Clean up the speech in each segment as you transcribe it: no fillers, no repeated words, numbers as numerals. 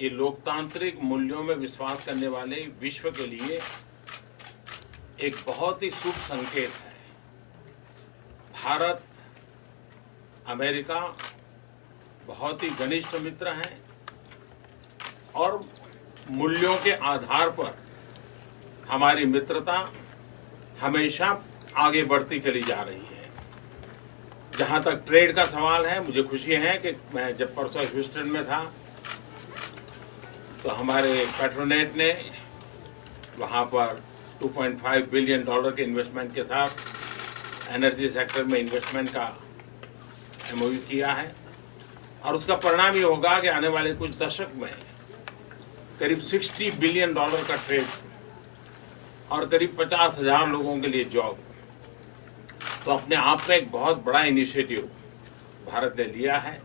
ये लोकतांत्रिक मूल्यों में विश्वास करने वाले विश्व के लिए एक बहुत ही शुभ संकेत है। भारत अमेरिका बहुत ही घनिष्ठ मित्र हैं और मूल्यों के आधार पर हमारी मित्रता हमेशा आगे बढ़ती चली जा रही है। जहां तक ट्रेड का सवाल है, मुझे खुशी है कि मैं जब परसों ह्यूस्टन में था तो हमारे पेट्रोनेट ने वहां पर $2.5 बिलियन के इन्वेस्टमेंट के साथ एनर्जी सेक्टर में इन्वेस्टमेंट का MOU किया है और उसका परिणाम ये होगा कि आने वाले कुछ दशक में करीब $60 बिलियन का ट्रेड और करीब 50,000 लोगों के लिए जॉब। तो अपने आप में एक बहुत बड़ा इनिशिएटिव भारत ने लिया है।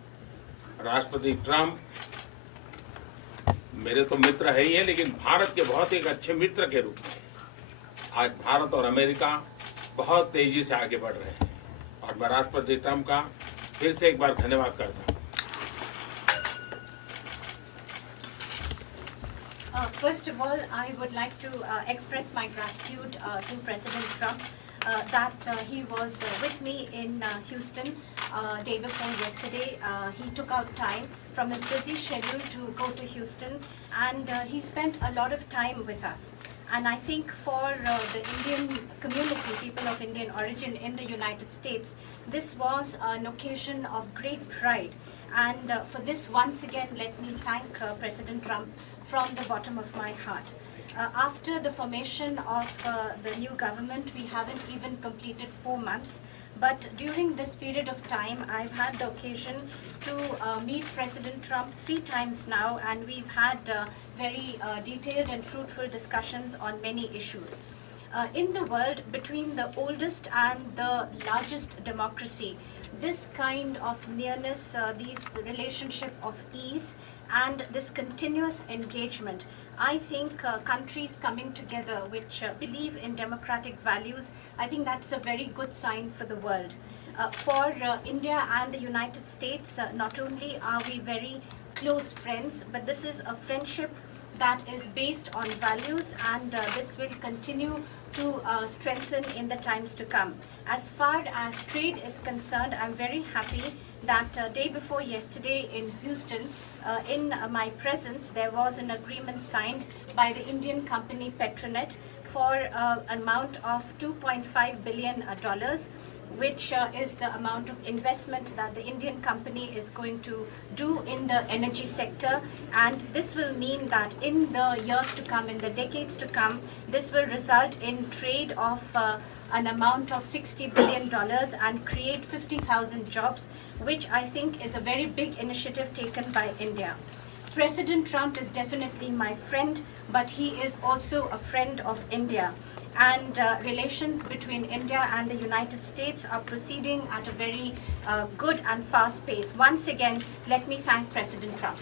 राष्ट्रपति ट्रंप मेरे तो मित्र है ही है, लेकिन भारत के बहुत एक अच्छे मित्र के रूप में आज भारत और अमेरिका बहुत तेजी से आगे बढ़ रहे हैं और मैं राष्ट्रपति ट्रंप का फिर से एक बार धन्यवाद करता हूँ। First of all, I would like to express my gratitude to President Trump that he was with me in Houston day before yesterday. He took out time from his busy schedule to go to Houston, and he spent a lot of time with us. And I think for the Indian community, people of Indian origin in the United States, this was an occasion of great pride. And for this, once again, let me thank President Trump from the bottom of my heart. After the formation of the new government, we haven't even completed 4 months. But during this period of time, I've had the occasion to meet President Trump 3 times now, and we've had very detailed and fruitful discussions on many issues. In the world, between the oldest and the largest democracy, this kind of nearness, this relationship of ease, and this continuous engagement, I think countries coming together which believe in democratic values, I think that's a very good sign for the world. For India and the United States, not only are we very close friends, but this is a friendship that is based on values, and this will continue to strengthen in the times to come. As far as trade is concerned, I'm very happy that day before yesterday in Houston, in my presence, there was an agreement signed by the Indian company Petronet for an amount of $2.5 billion, which is the amount of investment that the Indian company is going to do in the energy sector. And this will mean that in the years to come, in the decades to come, this will result in trade of an amount of $60 billion and create 50,000 jobs, which I think is a very big initiative taken by India. President Trump is definitely my friend, but he is also a friend of India. And relations between India and the United States are proceeding at a very good and fast pace. Once again, let me thank President Trump.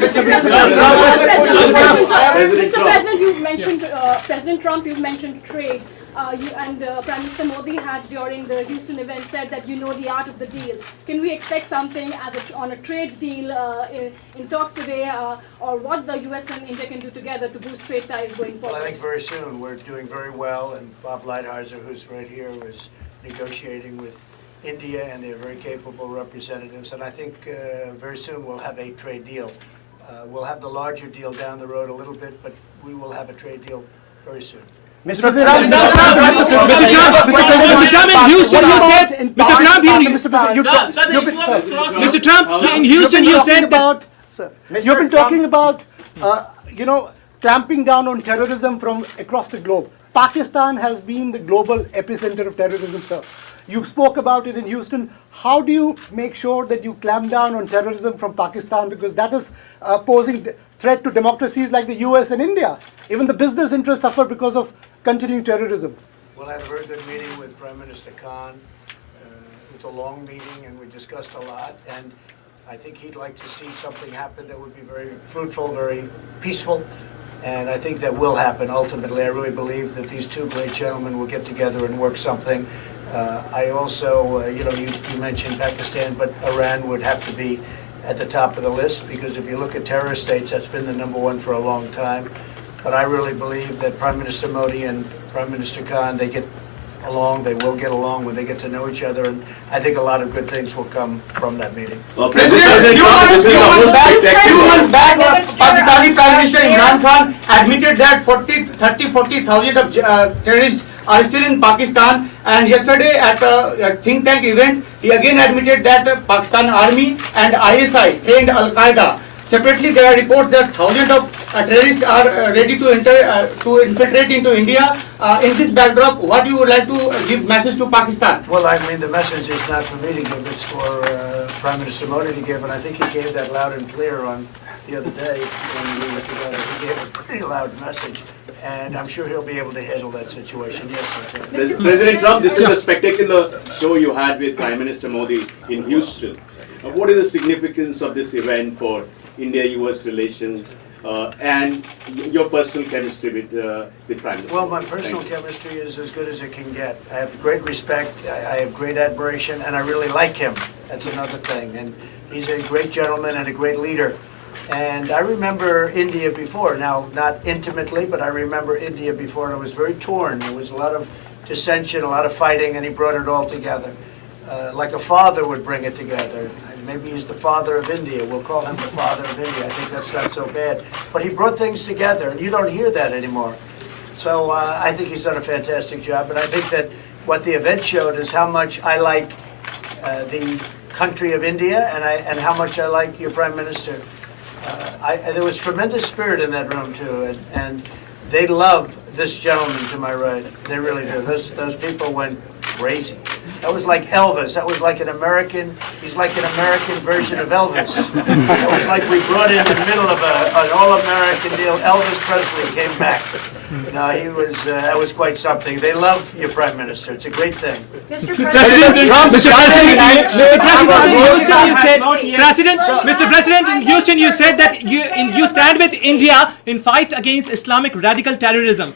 Mr. President, you've mentioned President Trump. You've mentioned trade. You and Prime Minister Modi had during the Houston event said that you know the art of the deal. Can we expect something on a trade deal in talks today, or what the U.S. and India can do together to boost trade ties going forward? Well, I think very soon. We're doing very well, and Bob Lighthizer, who's right here, was negotiating with India, and they're very capable representatives. And I think very soon we'll have a trade deal. We'll have the larger deal down the road a little bit, but we will have a trade deal very soon. Mr. Trump, in Houston, you said, Mr. Trump, in Houston, you said that you've been talking about, clamping down on terrorism from across the globe. Pakistan has been the global epicenter of terrorism, sir. You spoke about it in Houston. How do you make sure that you clamp down on terrorism from Pakistan? Because that is posing threat to democracies like the US and India. Even the business interests suffer because of continuing terrorism. Well, I had a very good meeting with Prime Minister Khan. It was a long meeting, and we discussed a lot. And I think he'd like to see something happen that would be very fruitful, very peaceful. And I think that will happen ultimately. I really believe that these two great gentlemen will get together and work something I also, you mentioned Pakistan, but Iran would have to be at the top of the list, because if you look at terrorist states, that's been the #1 for a long time. But I really believe that Prime Minister Modi and Prime Minister Khan, they get along, they will get along when they get to know each other, and I think a lot of good things will come from that meeting. President, few months back, Pakistani Prime Minister Imran Khan admitted that 40,000 of terrorists are still in Pakistan, and yesterday at a think tank event, he again admitted that Pakistan Army and ISI trained Al-Qaeda. Separately, there are reports that thousands of terrorists are ready to infiltrate into India. In this backdrop, what you would like to give message to Pakistan? Well, I mean, the message is not for me to give, it's for Prime Minister Modi to give, and I think he gave that loud and clear on the other day when we were together. He gave a pretty loud message, and I'm sure he'll be able to handle that situation. Yes, President Trump, this is a spectacular show you had with Prime Minister Modi in Houston. What is the significance of this event for India-US relations and your personal chemistry with Prime Minister? Well, my personal chemistry is as good as it can get. I have great respect, I have great admiration, and I really like him. That's another thing. And he's a great gentleman and a great leader. And I remember India before, now not intimately, but I remember India before, and it was very torn. There was a lot of dissension, a lot of fighting, and he brought it all together. Like a father would bring it together. Maybe he's the father of India. We'll call him the father of India. I think that's not so bad. But he brought things together, and you don't hear that anymore. So I think he's done a fantastic job. And I think that what the event showed is how much I like the country of India, and how much I like your Prime Minister. There was tremendous spirit in that room, too. And they love this gentleman to my right. They really do. Those people went crazy. That was like Elvis. That was like an American, he's like an American version of Elvis. That was like we brought in the middle of an all-American deal. Elvis Presley came back. No, that was quite something. They love your Prime Minister. It's a great thing. Mr. President, in Houston, you said that you stand with India in fight against Islamic radical terrorism.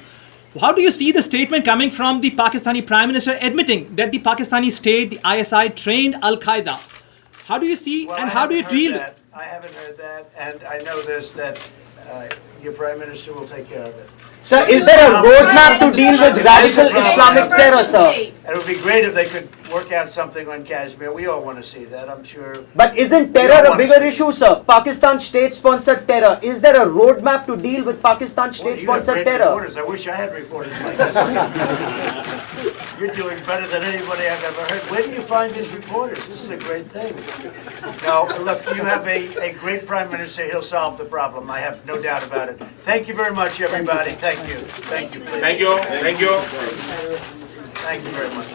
How do you see the statement coming from the Pakistani Prime Minister admitting that the Pakistani state, the ISI, trained Al-Qaeda? How do you see and how do you deal with it? I haven't heard that, and I know this, that your Prime Minister will take care of it. Sir, is there a roadmap to deal with radical Islamic terror, sir? It would be great if they could work out something on Kashmir. We all want to see that, I'm sure. But isn't terror a bigger issue, sir? Pakistan state-sponsored terror. Is there a roadmap to deal with Pakistan state-sponsored terror? Reporters. I wish I had reporters like this. You're doing better than anybody I've ever heard. Where do you find these reporters? This is a great thing. No, look, you have a great Prime Minister. He'll solve the problem. I have no doubt about it. Thank you very much, everybody. Thank you. Thank you. Thank you. Thank you. Thank you very much.